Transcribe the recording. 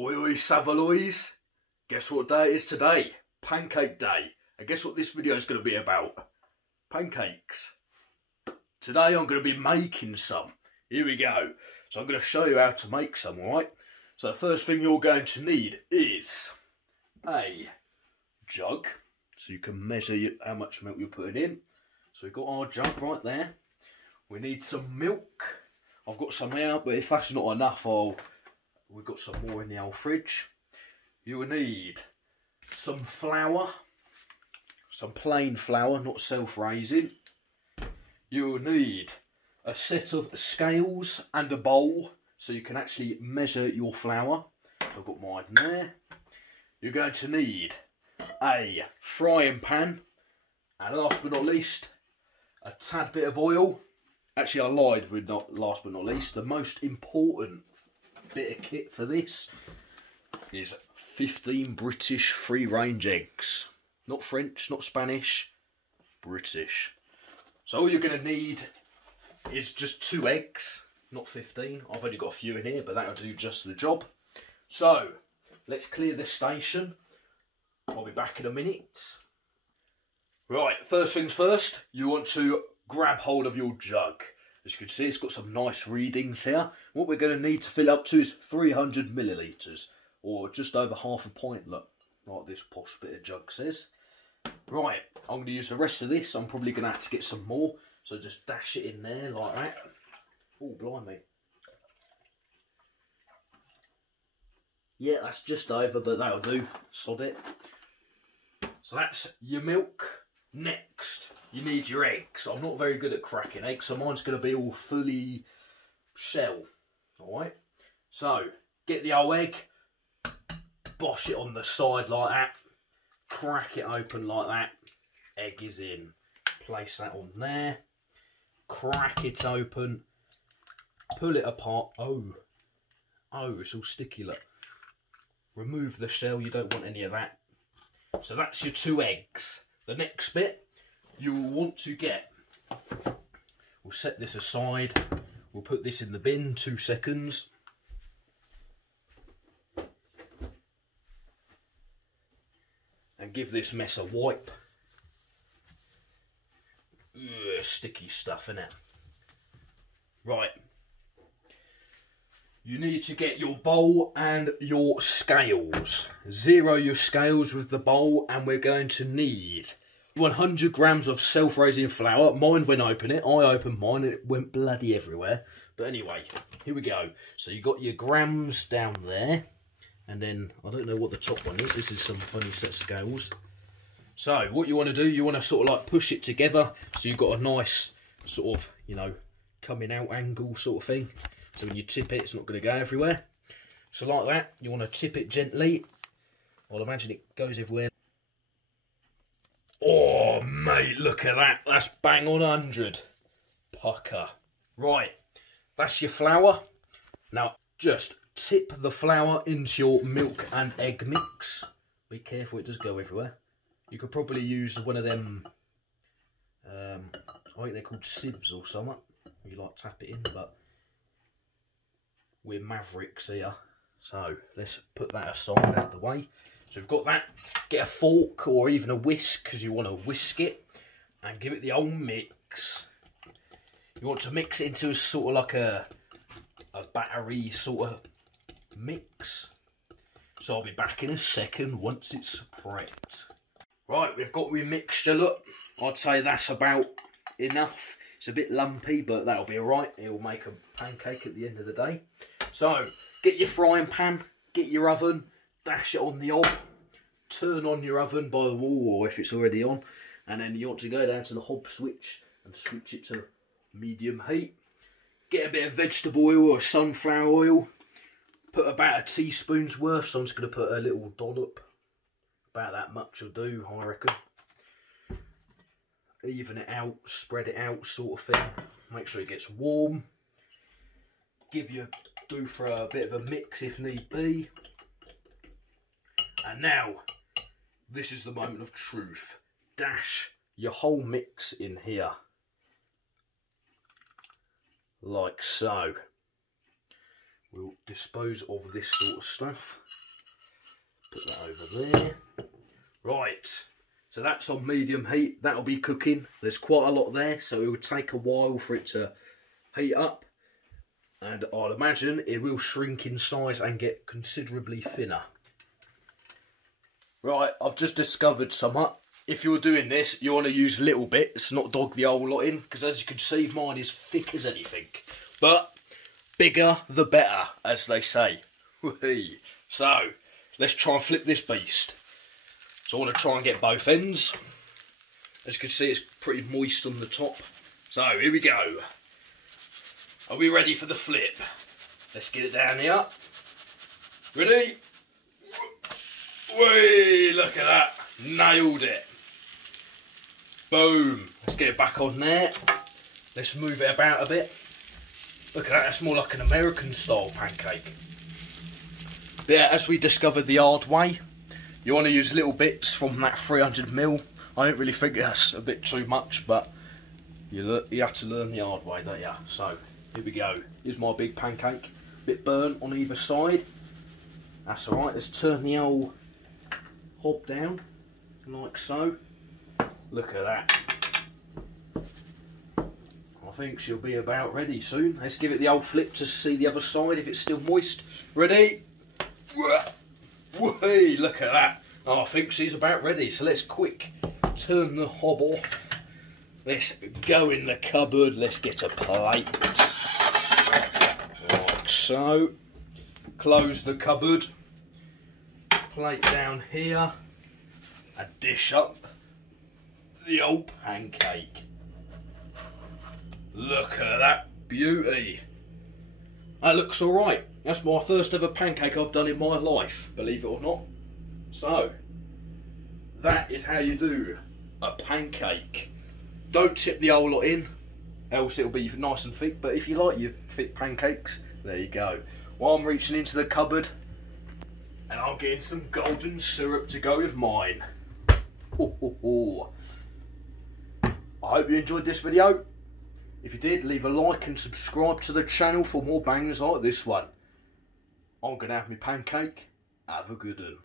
Oi oi Savaloys, guess what day it is today? Pancake day. And guess what this video is going to be about? Pancakes. Today I'm going to be making some. Here we go. So I'm going to show you how to make some, alright? So the first thing you're going to need is a jug. So you can measure how much milk you're putting in. So we've got our jug right there. We need some milk. I've got some here, but if that's not enough, we've got some more in the old fridge. You will need some flour, some plain flour, not self-raising. You will need a set of scales and a bowl, so you can actually measure your flour. So I've got mine there. You're going to need a frying pan, and last but not least, a tad bit of oil. Actually, I lied with not last but not least. The most important bit of kit for this is 15 British free-range eggs. Not French, not Spanish, British. So all you're going to need is just 2 eggs, not 15. I've only got a few in here, but that'll do just the job. So let's clear the station. I'll be back in a minute. Right, first things first, you want to grab hold of your jug. As you can see, it's got some nice readings here. What we're going to need to fill up to is 300 millilitres, or just over half a pint, look, like this posh bit of jug says. Right, I'm going to use the rest of this. I'm probably going to have to get some more, so just dash it in there like that. Oh, blimey. Yeah, that's just over, but that'll do. Sod it. So that's your milk. Next, you need your eggs. I'm not very good at cracking eggs, so mine's going to be all fully shell. Alright, so get the old egg, bosh it on the side like that, crack it open like that, egg is in. Place that on there, crack it open, pull it apart. Oh, it's all sticky, look. Remove the shell, you don't want any of that. So that's your 2 eggs. The next bit you will want to get, we'll set this aside, we'll put this in the bin, 2 seconds. And give this mess a wipe. Ugh, sticky stuff, innit? Right. You need to get your bowl and your scales. Zero your scales with the bowl, and we're going to need 100 grams of self-raising flour. Mine, when I opened it, I opened mine and it went bloody everywhere. But anyway, here we go. So you got your grams down there, and then I don't know what the top one is. This is some funny set of scales. So what you want to do, you want to sort of like push it together, so you've got a nice sort of, you know, coming out angle sort of thing. So when you tip it, it's not going to go everywhere. So like that, you want to tip it gently. I'll imagine it goes everywhere. Oh, mate, look at that. That's bang on 100. Pucker. Right, that's your flour. Now, just tip the flour into your milk and egg mix. Be careful, it does go everywhere. You could probably use one of them, I think they're called sieves or something. You like tap it in, but we're mavericks here, so let's put that aside out of the way. So we've got that. Get a fork or even a whisk, because you want to whisk it, and give it the old mix. You want to mix it into a sort of like a battery sort of mix. So I'll be back in a second once it's prepped. Right, we've got your mixture, look. I'd say that's about enough. It's a bit lumpy, but that'll be alright. It'll make a pancake at the end of the day. So, get your frying pan, get your oven, dash it on the hob, turn on your oven by the wall, or if it's already on, and then you want to go down to the hob switch and switch it to medium heat. Get a bit of vegetable oil or sunflower oil, put about a teaspoon's worth, so I'm just going to put a little dollop, about that much will do, I reckon. Even it out, spread it out sort of thing. Make sure it gets warm. Do for a bit of a mix if need be. And now, this is the moment of truth. Dash your whole mix in here. Like so. we'll dispose of this sort of stuff. Put that over there. Right, so that's on medium heat. That'll be cooking. There's quite a lot there, so it will take a while for it to heat up. And I'd imagine it will shrink in size and get considerably thinner. Right, I've just discovered something. If you're doing this, you want to use little bits, not dog the whole lot in, because as you can see, mine is thick as anything. But bigger the better, as they say. So, let's try and flip this beast. So I want to try and get both ends. As you can see, it's pretty moist on the top. So, here we go. Are we ready for the flip? Let's get it down here. Ready? Whee! Look at that. Nailed it. Boom. Let's get it back on there. Let's move it about a bit. Look at that. That's more like an American style pancake. But yeah, as we discovered the hard way, you want to use little bits from that 300ml. I don't really think that's a bit too much, but you have to learn the hard way, don't you? So, here we go. Here's my big pancake. Bit burnt on either side. That's alright. Let's turn the old hob down, like so. Look at that. I think she'll be about ready soon. Let's give it the old flip to see the other side if it's still moist. Ready? Whee! Look at that. Oh, I think she's about ready. So let's quick turn the hob off. Let's go in the cupboard. Let's get a plate. Like so. Close the cupboard. Plate down here. A dish up. The old pancake. Look at that beauty. That looks alright. That's my first ever pancake I've done in my life, believe it or not. So, that is how you do a pancake. Don't tip the whole lot in, else it'll be nice and thick, but if you like your thick pancakes, there you go. While I'm reaching into the cupboard, and I'm getting some golden syrup to go with mine. Ho, ho, ho. I hope you enjoyed this video. If you did, leave a like and subscribe to the channel for more bangers like this one. I'm going to have my pancake. Have a good one.